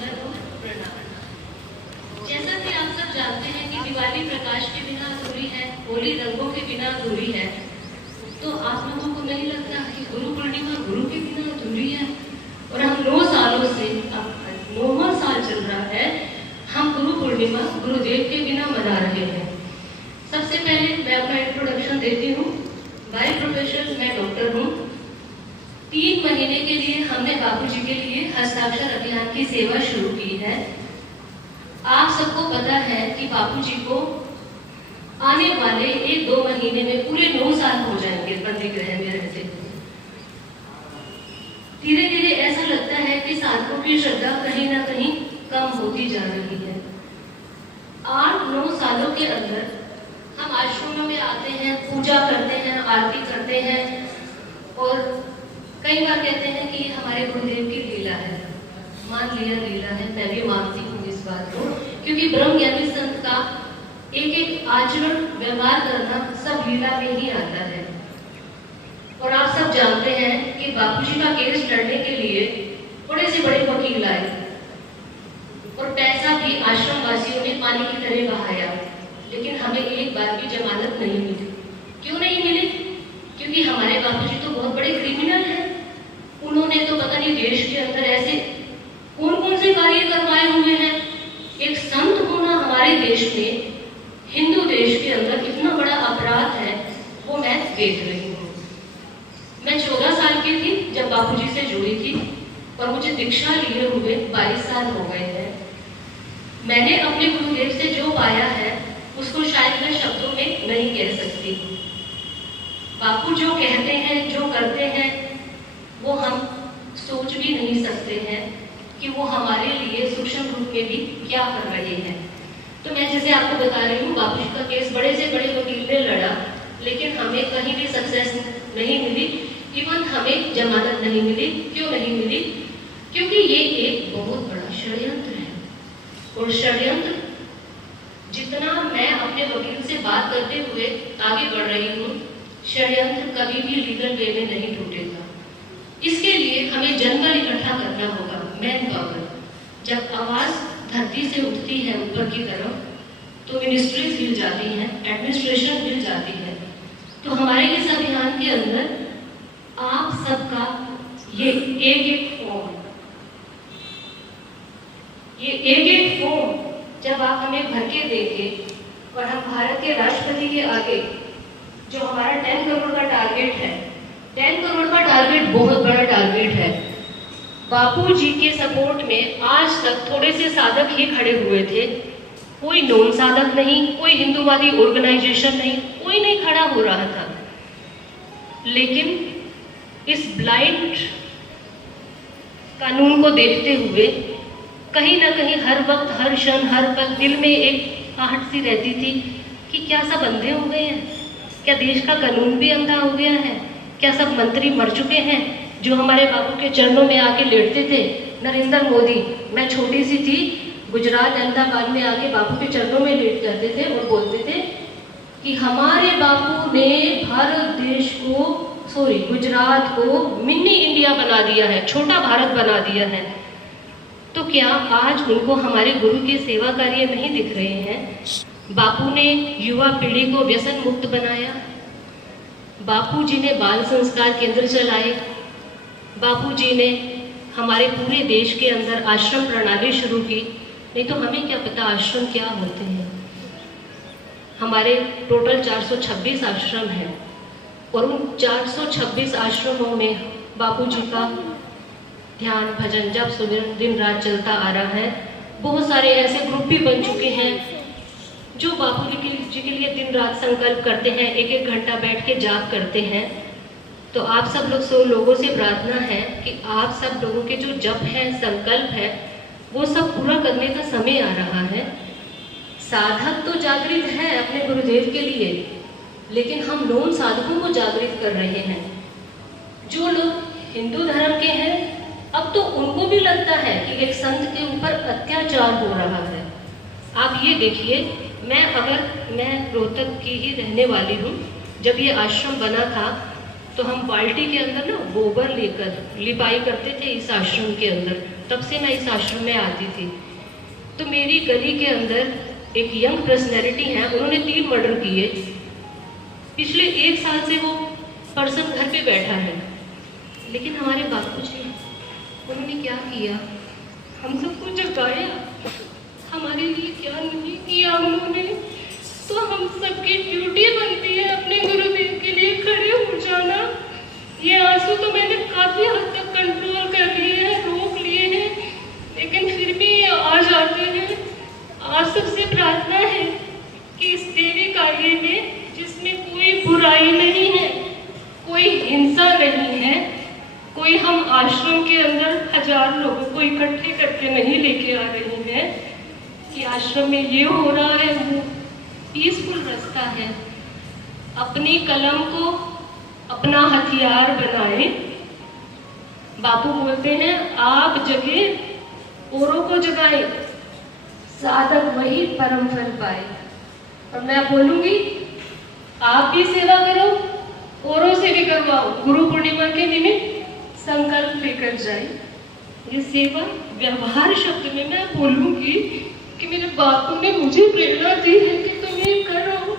वंदन और प्रणाम। जैसा कि आप सब जानते हैं कि दिवाली प्रकाश के बिना अधूरी है, होली रंगों के बिना अधूरी है, तो आप लोगों को नहीं लगता कि गुरु पूर्णिमा गुरु के बिना अधूरी है? और हम 9 सालों से, अब 9वां साल चल रहा है, हम गुरु पूर्णिमा गुरुदेव के बिना मना रहे हैं। सबसे पहले मैं अपना इंट्रोडक्शन देती हूँ। बाय प्रोफेशन मैं डॉक्टर हूँ। 3 महीने के लिए हमने बापूजी के लिए हस्ताक्षर अभियान की सेवा शुरू की है। आप सबको पता है कि बापूजी को आने वाले 1-2 महीने में पूरे 9 साल हो जाएंगे बंदी ग्रह में रहते हुए। धीरे धीरे ऐसा लगता है कि साधकों की श्रद्धा कहीं ना कहीं कम होती जा रही है। 8-9 सालों के अंदर हम आश्रमों में आते हैं, पूजा करते हैं, आरती करते हैं और कई बार कहते हैं कि हमारे गुरुदेव की लीला है। मान लिया लीला है, मैं भी मानती हूँ इस बात को, क्योंकि ब्रह्म ज्ञानी संत का एक एक आचरण व्यवहार करना सब लीला में ही आता है। और आप सब जानते हैं कि बापूजी का केस लड़ने के लिए बड़े से बड़े वकील आए और पैसा भी आश्रम वासियों ने पानी की तरह बहाया, लेकिन हमें एक बार भी जमानत नहीं मिली। क्यों नहीं मिली? क्योंकि हमारे बापूजी तो बहुत बड़े क्रिमिनल हैं। उन्होंने तो पता नहीं देश के अंदर ऐसे कौन कौन से कार्य करवाए हुए हैं। एक संत होना हमारे देश में, हिंदू देश के अंदर इतना बड़ा अपराध है, वो मैं देख रही हूँ। मैं 14 साल की थी जब बापूजी से जुड़ी थी और मुझे दीक्षा लिए हुए 22 साल हो गए हैं। मैंने अपने गुरुदेव से जो पाया है उसको शायद मैं शब्दों में नहीं कह सकती। बापू जो कहते हैं, जो करते हैं, वो हम सोच भी नहीं सकते हैं कि वो हमारे लिए सूक्ष्म रूप में भी क्या कर रहे हैं। तो मैं जैसे आपको बता रही हूँ, बापूजी का केस बड़े से बड़े वकील ने लड़ा, लेकिन हमें कहीं भी सक्सेस नहीं मिली। इवन हमें जमानत नहीं मिली। क्यों नहीं मिली? क्योंकि ये एक बहुत बड़ा षड्यंत्र है। और षड्यंत्र जितना मैं अपने वकील से बात करते हुए आगे बढ़ रही हूँ, षड्यंत्र कभी भी लीगल वे में नहीं टूटेगा। इसके लिए हमें जनबल इकट्ठा करना होगा, मैन पावर। जब आवाज धरती से उठती है ऊपर की तरफ, तो मिनिस्ट्रीज हिल जाती हैं, एडमिनिस्ट्रेशन हिल जाती है। तो हमारे इस अभियान के अंदर आप सबका ये एक फॉर्म जब आप हमें भर के देंगे और हम भारत के राष्ट्रपति के आगे, जो हमारा 10 करोड़ का टारगेट है, 10 करोड़ का टारगेट बहुत बड़ा टारगेट है। बापू जी के सपोर्ट में आज तक थोड़े से साधक ही खड़े हुए थे। कोई नॉन साधक नहीं, कोई हिंदूवादी ऑर्गेनाइजेशन नहीं, कोई नहीं खड़ा हो रहा था। लेकिन इस ब्लाइंड कानून को देखते हुए कहीं ना कहीं हर वक्त, हर क्षण, हर पल दिल में एक आहट सी रहती थी कि क्या सब अंधे हो गए हैं? क्या देश का कानून भी अंधा हो गया है? क्या सब मंत्री मर चुके हैं जो हमारे बापू के चरणों में आके लेटते थे? नरेंद्र मोदी, मैं छोटी सी थी, गुजरात अहमदाबाद में आके बापू के चरणों में लेट करते थे और बोलते थे कि हमारे बापू ने भारत देश को, गुजरात को मिनी इंडिया बना दिया है, छोटा भारत बना दिया है। तो क्या आज उनको हमारे गुरु के सेवा कार्य नहीं दिख रहे हैं? बापू ने युवा पीढ़ी को व्यसन मुक्त बनाया। बापू जी ने बाल संस्कार केंद्र चलाए। बापू जी ने हमारे पूरे देश के अंदर आश्रम प्रणाली शुरू की। नहीं तो हमें क्या पता आश्रम क्या होते हैं। हमारे टोटल 426 आश्रम हैं और उन 426 आश्रमों में बापू जी का ध्यान, भजन, जप, सुमिरन दिन रात चलता आ रहा है। बहुत सारे ऐसे ग्रुप भी बन चुके हैं जो बापू जी के लिए दिन रात संकल्प करते हैं, 1-1 घंटा बैठ के जाप करते हैं। तो आप सब लोगों से प्रार्थना है कि आप सब लोगों के जो जप है, संकल्प है, वो सब पूरा करने का समय आ रहा है। साधक तो जागृत है अपने गुरुदेव के लिए, लेकिन हम नॉन साधकों को जागृत कर रहे हैं। जो लोग हिंदू धर्म के हैं, अब तो उनको भी लगता है कि एक संत के ऊपर अत्याचार हो रहा है। आप ये देखिए, मैं रोहतक की ही रहने वाली हूँ। जब ये आश्रम बना था तो हम बाल्टी के अंदर ना गोबर लेकर लिपाई करते थे इस आश्रम के अंदर। तब से मैं इस आश्रम में आती थी। तो मेरी गली के अंदर एक यंग पर्सनैलिटी है, उन्होंने 3 मर्डर किए। पिछले 1 साल से वो पर्सन घर पे बैठा है, लेकिन हमारे बापू जी उन्होंने क्या किया, हम सबको जगाया। हमारे लिए क्या नहीं किया उन्होंने। तो हम सबकी ड्यूटी बनती है अपने गुरुदेव के लिए खड़े हो जाना। ये आंसू तो मैंने काफी हद तक कंट्रोल कर लिए हैं, रोक लिए हैं, लेकिन फिर भी ये आ जाते हैं। आज सबसे प्रार्थना है कि इस देवी कार्य में, जिसमें कोई बुराई नहीं है, कोई हिंसा नहीं है, कोई हम आश्रम के अंदर 1000 लोगों को इकट्ठे करके नहीं लेके आ रही हैं कि आश्रम में ये हो रहा है, वो पीसफुल रास्ता है। अपनी कलम को अपना हथियार बनाए। बापू बोलते हैं आप जगे औरों को जगाए, साधक वही परम फल पाए। और मैं बोलूंगी आप भी सेवा करो, औरों से भी करवाओ। गुरु पूर्णिमा के निमित्त संकल्प लेकर जाए। ये सेवा व्यवहार शब्द में मैं बोलूंगी कि मेरे बापू ने मुझे प्रेरणा दी है कि तुम ये करो,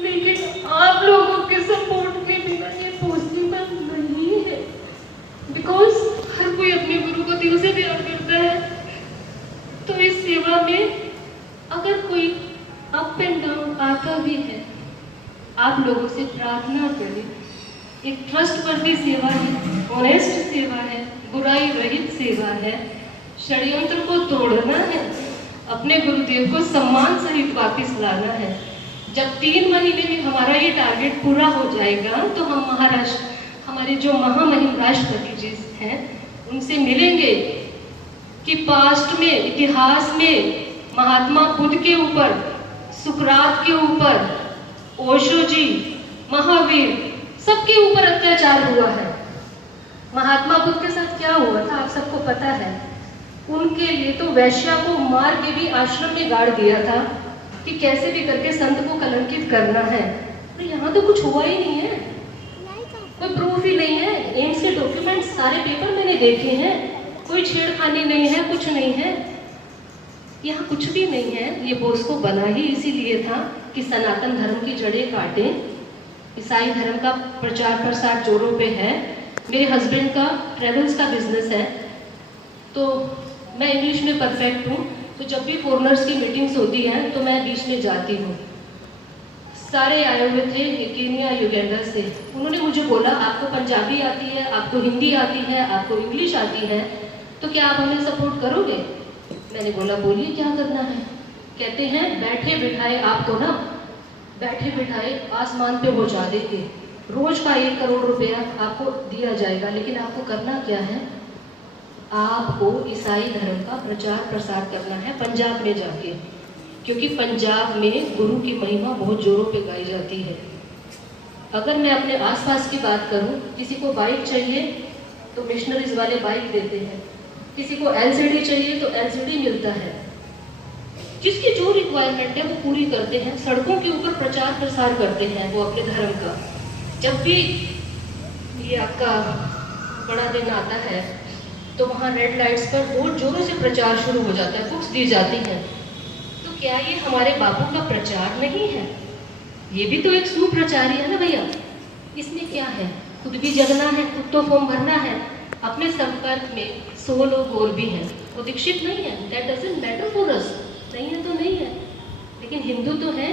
लेकिन आप लोगों के सपोर्ट के बिना ये पॉसिबल नहीं है। बिकॉज हर कोई अपने गुरु को दिल से प्यार करता है। तो इस सेवा में अगर कोई अप एंड डाउन आता भी है, आप लोगों से प्रार्थना करें। एक ट्रस्टवर्दी सेवा है, ऑनेस्ट सेवा है, बुराई रहित सेवा है। षड्यंत्र को तोड़ना है, अपने गुरुदेव को सम्मान सहित वापस लाना है। जब 3 महीने में हमारा ये टारगेट पूरा हो जाएगा तो हम महाराष्ट्र, हमारे जो महामहिम राष्ट्रपति जी हैं, उनसे मिलेंगे कि पास्ट में, इतिहास में महात्मा बुद्ध के ऊपर, सुकरात के ऊपर, ओशो जी, महावीर, सबके ऊपर अत्याचार हुआ है। महात्मा बुद्ध के साथ क्या हुआ था आप सबको पता है। उनके लिए तो वैश्या को मार के भी आश्रम में गाड़ दिया था कि कैसे भी करके संत को कलंकित करना है। तो यहाँ तो कुछ हुआ ही नहीं है, कोई प्रूफ ही नहीं है। एम्स के डॉक्यूमेंट्स सारे पेपर मैंने देखे हैं, कोई छेड़खानी नहीं है, कुछ नहीं है, यहाँ कुछ भी नहीं है। ये बोस्को बना ही इसीलिए था कि सनातन धर्म की जड़ें काटे। ईसाई धर्म का प्रचार प्रसार जोरों पे है। मेरे हस्बैंड का ट्रेवल्स का बिजनेस है, तो मैं इंग्लिश में परफेक्ट हूँ। तो जब भी फॉरेनर्स की मीटिंग्स होती हैं तो मैं बीच में जाती हूँ। सारे आए हुए थे केन्या, युगांडा से। उन्होंने मुझे बोला आपको पंजाबी आती है, आपको हिंदी आती है, आपको इंग्लिश आती है, तो क्या आप हमें सपोर्ट करोगे। मैंने बोला बोलिए क्या करना है। कहते हैं बैठे बिठाए आपको ना, बैठे बिठाए आसमान पे पहुंचा देंगे। रोज का 1 करोड़ रुपया आपको दिया जाएगा, लेकिन आपको करना क्या है, आपको ईसाई धर्म का प्रचार प्रसार करना है पंजाब में जाके, क्योंकि पंजाब में गुरु की महिमा बहुत जोरों पे गाई जाती है। अगर मैं अपने आसपास की बात करूं, किसी को बाइक चाहिए तो मिशनरीज वाले बाइक देते हैं, किसी को एलसीडी चाहिए तो एलसीडी मिलता है। जिसकी जो रिक्वायरमेंट है वो पूरी करते हैं। सड़कों के ऊपर प्रचार प्रसार करते हैं वो अपने धर्म का। जब भी ये आपका बड़ा दिन आता है तो वहाँ रेड लाइट्स पर बहुत जोरों से प्रचार शुरू हो जाता है, बुक्स दी जाती हैं। तो क्या ये हमारे बापू का प्रचार नहीं है? ये भी तो एक सुप्रचार है ना भैया। इसमें क्या है, खुद भी जगना है, खुद तो फॉर्म भरना है। अपने संपर्क में 100 लोग और भी हैं, वो दीक्षित नहीं है, that doesn't matter for us. नहीं है तो नहीं है, लेकिन हिंदू तो है,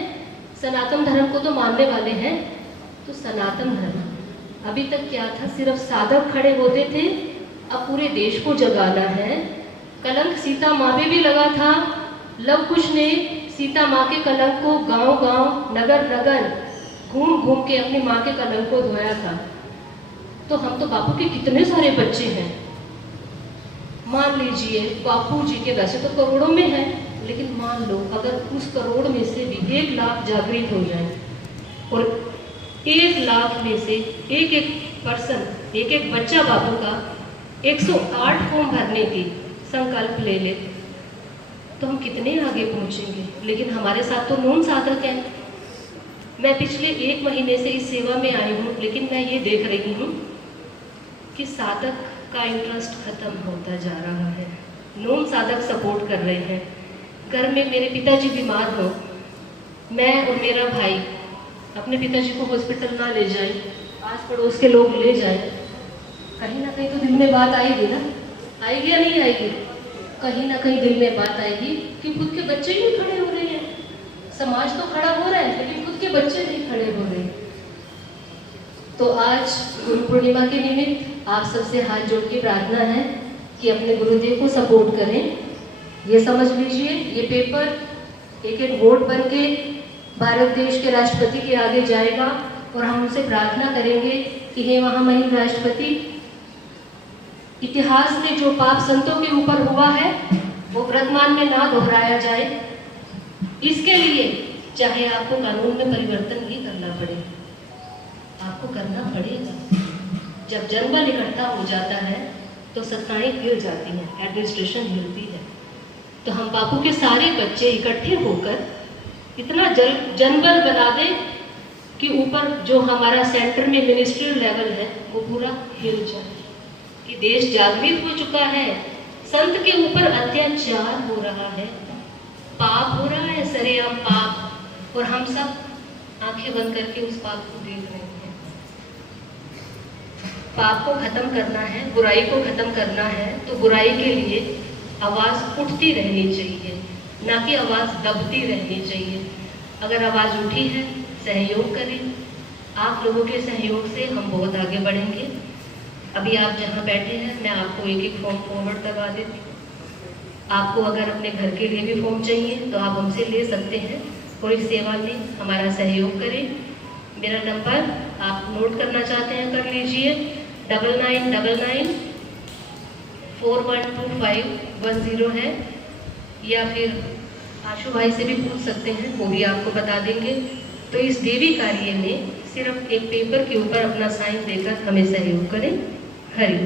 सनातन धर्म को तो मानने वाले हैं। तो सनातन धर्म अभी तक क्या था, सिर्फ साधक खड़े होते थे। अब पूरे देश को जगाना है। कलंक सीता माँ पे भी लगा था। लव कुश ने सीता माँ के कलंक को गांव-गांव, नगर-नगर घूम घूम के अपनी माँ के कलंक को धोया था। तो हम तो बापू के कितने सारे बच्चे हैं। मान लीजिए बापू जी के वैसे तो करोड़ों में है, लेकिन मान लो अगर उस करोड़ में से भी 1 लाख जागृत हो जाए और 1 लाख में से एक पर्सन, एक बच्चा बापू का 108 फॉर्म भरने की संकल्प ले ले, तो हम कितने आगे पहुंचेंगे। लेकिन हमारे साथ तो नॉन साधक हैं। मैं पिछले 1 महीने से इस सेवा में आई हूँ, लेकिन मैं ये देख रही हूँ कि साधक का इंटरेस्ट खत्म होता जा रहा है। नॉन साधक सपोर्ट कर रहे हैं। घर में मेरे पिताजी बीमार हो, मैं और मेरा भाई अपने पिताजी को हॉस्पिटल ना ले जाए, आस पड़ोस के लोग ले जाए, कहीं ना कहीं तो दिल में बात आएगी ना, आएगी या नहीं आएगी? कहीं ना कहीं दिल में बात आएगी कि खुद के बच्चे ही नहीं खड़े हो रहे हैं। समाज तो खड़ा हो रहा है, लेकिन खुद के बच्चे नहीं खड़े हो रहे। तो आज गुरु पूर्णिमा के निमित्त आप सबसे हाथ जोड़ के प्रार्थना है कि अपने गुरुदेव को सपोर्ट करें। ये समझ लीजिए, ये पेपर एक वोट बन के भारत देश के राष्ट्रपति के आगे जाएगा और हम उनसे प्रार्थना करेंगे कि हे महामहिम राष्ट्रपति, इतिहास में जो पाप संतों के ऊपर हुआ है वो वर्तमान में ना दोहराया जाए। इसके लिए चाहे आपको कानून में परिवर्तन ही करना पड़े, आपको करना पड़ेगा। जब जनबल इकट्ठा हो जाता है तो सत्ताएं हिल जाती हैं, एडमिनिस्ट्रेशन हिलती है। तो हम बापू के सारे बच्चे इकट्ठे होकर इतना जनबल बना दें कि ऊपर जो हमारा सेंटर में मिनिस्ट्रियल लेवल है वो पूरा हिल जाए कि देश जागृत हो चुका है, संत के ऊपर अत्याचार हो रहा है, पाप हो रहा है, सरेआम पाप, और हम सब आंखें बंद करके उस पाप को देख रहे हैं। पाप को खत्म करना है, बुराई को खत्म करना है, तो बुराई के लिए आवाज उठती रहनी चाहिए, ना कि आवाज दबती रहनी चाहिए। अगर आवाज उठी है, सहयोग करें। आप लोगों के सहयोग से हम बहुत आगे बढ़ेंगे। अभी आप जहाँ बैठे हैं, मैं आपको एक एक फॉर्म फॉरवर्ड करवा देती हूँ। आपको अगर अपने घर के लिए भी फॉर्म चाहिए तो आप हमसे ले सकते हैं और इस सेवा में हमारा सहयोग करें। मेरा नंबर आप नोट करना चाहते हैं कर लीजिए, 9999 412510 है, या फिर आशु भाई से भी पूछ सकते हैं, वो भी आपको बता देंगे। तो इस देवी कार्य में सिर्फ एक पेपर के ऊपर अपना साइन देकर हमें सहयोग करें। हरि